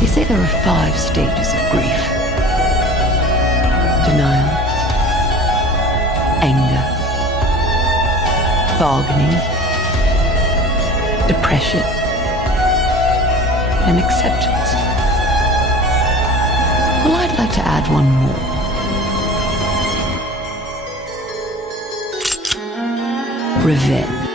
They say there are 5 stages of grief: denial, anger, bargaining, depression, and acceptance. Well, I'd like to add one more. Revenge.